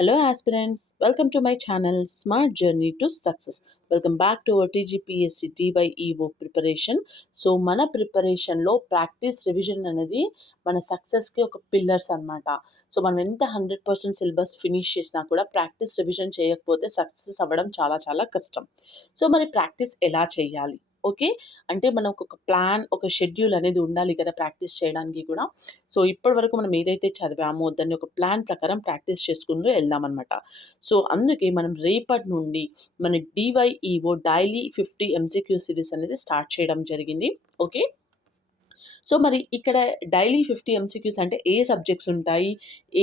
Hello aspirants, welcome to my channel Smart Journey to Success. Welcome back to our TGPSC TYEO preparation. So మన ప్రిపరేషన్లో practice revision అనేది మన సక్సెస్కి ఒక pillars అనమాట. సో మనం ఎంత 100% సిలబస్ ఫినిష్ చేసినా కూడా ప్రాక్టీస్ రివిజన్ చేయకపోతే సక్సెస్ అవ్వడం చాలా చాలా కష్టం. సో మరి ప్రాక్టీస్ ఎలా చేయాలి? ఓకే, అంటే మనకు ఒక ప్లాన్, ఒక షెడ్యూల్ అనేది ఉండాలి కదా ప్రాక్టీస్ చేయడానికి కూడా. సో ఇప్పటి వరకు మనం ఏదైతే చదివామో దాన్ని ఒక ప్లాన్ ప్రకారం ప్రాక్టీస్ చేసుకుంటూ వెళ్దామన్నమాట. సో అందుకే మనం రేపటి నుండి మన DYEO డైలీ 50 MCQ సిరీస్ అనేది స్టార్ట్ చేయడం జరిగింది. ఓకే, సో మరి ఇక్కడ డైలీ 50 MCQs అంటే ఏ సబ్జెక్ట్స్ ఉంటాయి,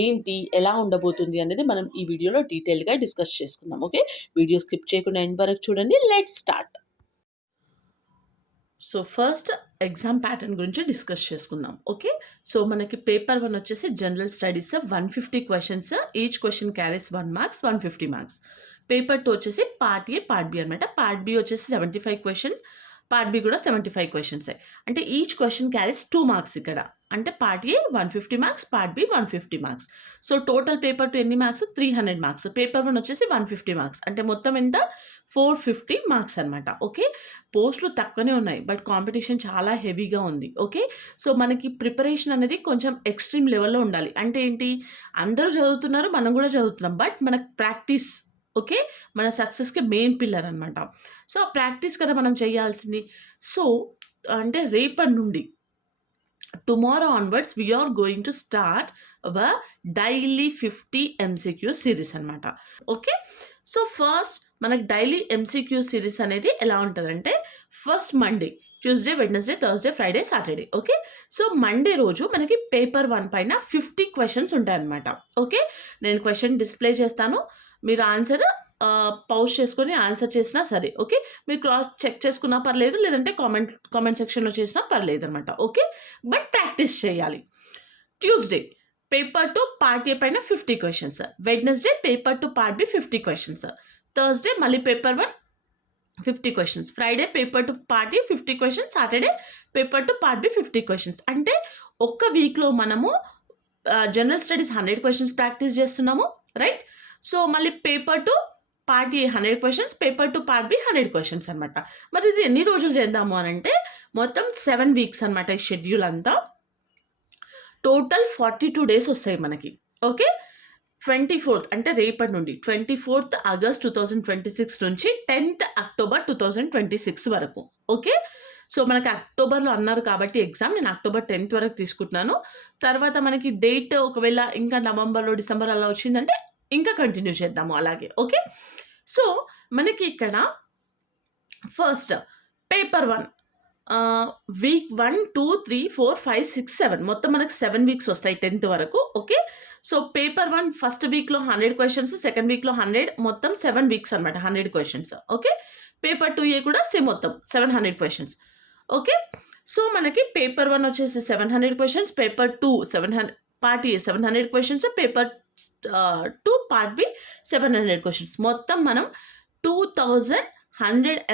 ఏంటి, ఎలా ఉండబోతుంది అనేది మనం ఈ వీడియోలో డీటెయిల్గా డిస్కస్ చేసుకుందాం. ఓకే, వీడియో స్కిప్ చేయకుండా ఎండ్ వరకు చూడండి. Let's start. So first exam pattern గురించి డిస్కస్ చేసుకుందాం. ఓకే, సో మనకి పేపర్ 1 వచ్చేసి general studies 150 questions, each question carries 1 marks, 150 marks. Paper 2 వచ్చేసి పార్ట్ ఏ పార్ట్ బి అనమాట. పార్ట్ బి వచ్చేసి 75 క్వశ్చన్స్, పార్ట్ బి కూడా 75 క్వశ్చన్సే. అంటే ఈచ్ క్వశ్చన్ క్యారీస్ 2 మార్క్స్ ఇక్కడ. అంటే part A 150 marks, part B 150 marks. So total paper 2 ఎన్ని marks? 300 marks. Paper 1 వచ్చేసి 150 marks. అంటే మొత్తం ఎంత? 450 మార్క్స్ అనమాట. ఓకే, పోస్టులు తక్కువనే ఉన్నాయి, బట్ కాంపిటీషన్ చాలా హెవీగా ఉంది. ఓకే, సో మనకి ప్రిపరేషన్ అనేది కొంచెం ఎక్స్ట్రీమ్ లెవెల్లో ఉండాలి. అంటే ఏంటి, అందరూ చదువుతున్నారు, మనం కూడా చదువుతున్నాం, బట్ మనకు ప్రాక్టీస్ ఓకే మన సక్సెస్కి మెయిన్ పిల్లర్ అనమాట. సో ఆ ప్రాక్టీస్ కదా మనం చేయాల్సింది. సో అంటే రేపటి నుండి tomorrow onwards we are going to start our daily 50 MCQ series అనమాట. ఓకే, సో ఫస్ట్ మనకి డైలీ MCQ సిరీస్ అనేది ఎలా ఉంటుందంటే, first Monday, Tuesday, Wednesday, Thursday, Friday, Saturday. Okay, so Monday రోజు మనకి పేపర్ 1 పైన 50 క్వశ్చన్స్ ఉంటాయన్నమాట. ఓకే, నేను క్వశ్చన్ డిస్ప్లే చేస్తాను, మీరు ఆన్సర్ పౌజ్ చేసుకొని ఆన్సర్ చేసినా సరే. ఓకే, మీరు క్రాస్ చెక్ చేసుకున్నా పర్లేదు, లేదంటే కామెంట్ సెక్షన్లో చేసినా పర్లేదు అనమాట. ఓకే, బట్ ప్రాక్టీస్ చేయాలి. ట్యూస్డే పేపర్ 2 పార్ట్ ఏ పైన 50 questions, Wednesday paper 2 part B 50 questions, Thursday మళ్ళీ paper 1 50 questions, Friday paper 2 part A 50 questions, Saturday paper 2 part B 50 questions. అంటే ఒక్క వీక్లో మనము జనరల్ స్టడీస్ 100 క్వశ్చన్స్ ప్రాక్టీస్ చేస్తున్నాము, రైట్. సో మళ్ళీ paper 2 part A 100 questions, paper 2 part B 100 questions అనమాట. మరి ఇది ఎన్ని రోజులు చేద్దాము అని అంటే, మొత్తం 7 వీక్స్ అనమాట ఈ షెడ్యూల్ అంతా. టోటల్ 42 డేస్ వస్తాయి మనకి. ఓకే, 24th అంటే రేపటి నుండి 24th ఆగస్ట్ 2026 నుంచి 10th అక్టోబర్ 2026 వరకు. ఓకే, సో మనకి అక్టోబర్లో అన్నారు కాబట్టి ఎగ్జామ్, నేను అక్టోబర్ 10th వరకు తీసుకుంటున్నాను. తర్వాత మనకి డేట్ ఒకవేళ ఇంకా నవంబర్లో, డిసెంబర్ అలా వచ్చిందంటే ఇంకా కంటిన్యూ చేద్దాము అలాగే. ఓకే, సో మనకి ఇక్కడ ఫస్ట్ పేపర్ 1 వీక్ 1, 2, 3, 4, 5, 6, 7 మొత్తం మనకు 7 వీక్స్ వస్తాయి 10th వరకు. ఓకే, సో పేపర్ 1 ఫస్ట్ వీక్లో 100 క్వశ్చన్స్, సెకండ్ వీక్లో 100, మొత్తం 7 వీక్స్ అనమాట 100 క్వశ్చన్స్. ఓకే, పేపర్ 2A కూడా సేమ్ మొత్తం 700 క్వశ్చన్స్. ఓకే, సో మనకి పేపర్ 1 వచ్చేసి 700 questions, paper 2 700 part A 700 questions, paper 2 part B 700 questions. మొత్తం మనం 2100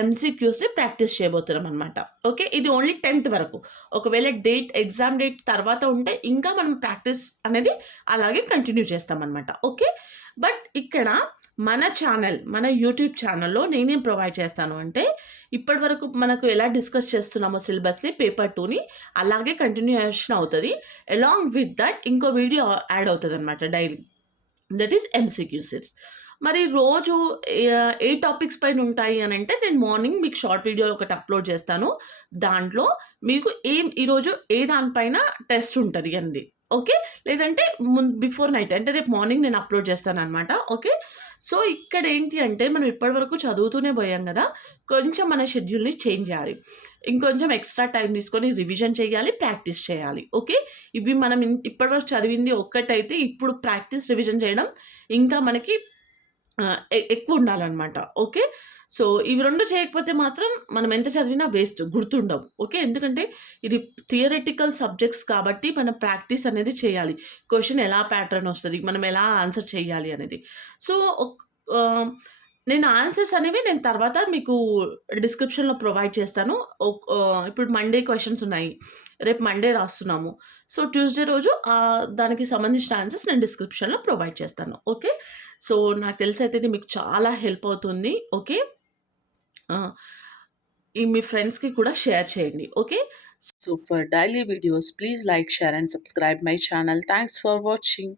MCQస్ని ప్రాక్టీస్ చేయబోతున్నాం అనమాట. ఓకే, ఇది ఓన్లీ 10th వరకు. ఒకవేళ ఎగ్జామ్ డేట్ తర్వాత ఉంటే ఇంకా మనం ప్రాక్టీస్ అనేది అలాగే కంటిన్యూ చేస్తామన్నమాట. ఓకే, బట్ ఇక్కడ మన యూట్యూబ్ ఛానల్లో నేనేం ప్రొవైడ్ చేస్తాను అంటే, ఇప్పటి వరకు మనకు ఎలా డిస్కస్ చేస్తున్నామో సిలబస్ని, పేపర్ 2ని అలాగే కంటిన్యూషన్ అవుతుంది. అలాంగ్ విత్ దట్ ఇంకో వీడియో యాడ్ అవుతుంది అనమాట daily, that is MCQ series. మరి రోజు ఏ టాపిక్స్ పైన ఉంటాయి అని అంటే, నేను మార్నింగ్ మీకు షార్ట్ వీడియో ఒకటి అప్లోడ్ చేస్తాను. దాంట్లో మీకు ఈరోజు ఏ దానిపైన టెస్ట్ ఉంటుంది అండి. ఓకే, లేదంటే బిఫోర్ నైట్ అంటే రేపు మార్నింగ్ నేను అప్లోడ్ చేస్తాను అనమాట. ఓకే, సో ఇక్కడ ఏంటి అంటే, మనం ఇప్పటివరకు చదువుతూనే పోయాం కదా, కొంచెం మన షెడ్యూల్ని చేంజ్ చేయాలి. ఇంకొంచెం ఎక్స్ట్రా టైం తీసుకొని రివిజన్ చేయాలి, ప్రాక్టీస్ చేయాలి. ఓకే, ఇవి మనం ఇప్పటివరకు చదివింది ఒక్కటైతే, ఇప్పుడు ప్రాక్టీస్ రివిజన్ చేయడం ఇంకా మనకి ఎక్కువ ఉండాలన్నమాట. ఓకే, సో ఇవి 2 చేయకపోతే మాత్రం మనం ఎంత చదివినా వేస్ట్, గుర్తుండవు. ఓకే, ఎందుకంటే ఇది థియరెటికల్ సబ్జెక్ట్స్ కాబట్టి మనం ప్రాక్టీస్ అనేది చేయాలి. క్వశ్చన్ ఎలా ప్యాటర్న్ వస్తుంది, మనం ఎలా ఆన్సర్ చేయాలి అనేది. సో నేను ఆన్సర్స్ అనేవి నేను తర్వాత మీకు డిస్క్రిప్షన్లో ప్రొవైడ్ చేస్తాను. ఇప్పుడు మండే క్వశ్చన్స్ ఉన్నాయి, రేపు మండే రాస్తున్నాము. సో ట్యూస్డే రోజు దానికి సంబంధించిన ఆన్సర్స్ నేను డిస్క్రిప్షన్లో ప్రొవైడ్ చేస్తాను. ఓకే, సో, నాకు తెలిసయితే ఇది మీకు చాలా హెల్ప్ అవుతుంది. ఓకే. ఆ! ఈ మీ ఫ్రెండ్స్‌కి కూడా షేర్ చేయండి. Okay. So, for daily videos please like, share and subscribe my channel. Thanks for watching.